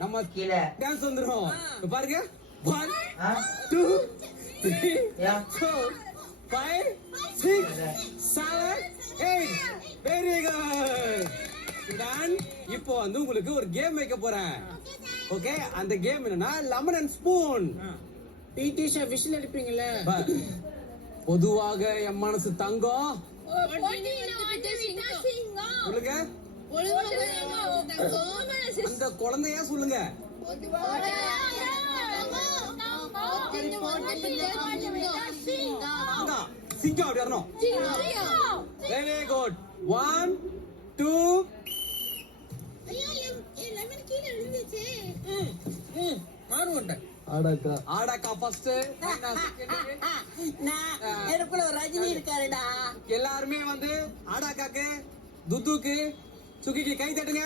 நம்ம கீழே டான்ஸ் வந்துரும். பாருங்க 1 2 3 4 5 6 7 8 வெரி குட் டன். இப்போ வந்து உங்களுக்கு ஒரு கேம் வைக்க போறேன். ஓகே, அந்த கேம் என்னன்னா லெமன் அண்ட் ஸ்பூன். பிடி ஷா விசில் அடிப்பீங்கல்ல. பொதுவாக என் மனசு தங்கம். சொல்லுங்க, அந்த குழந்தையா சொல்லுங்க. சிங்கம் அப்படி வரணும். வெரி குட் 1 2 ஆடாக்கா ஃபர்ஸ்ட். ரஜினி இருக்காருடா. எல்லாருமே வந்து ஆடாக்காக்கு, துத்துக்கு, சுகிக்கு கை தட்டுங்க.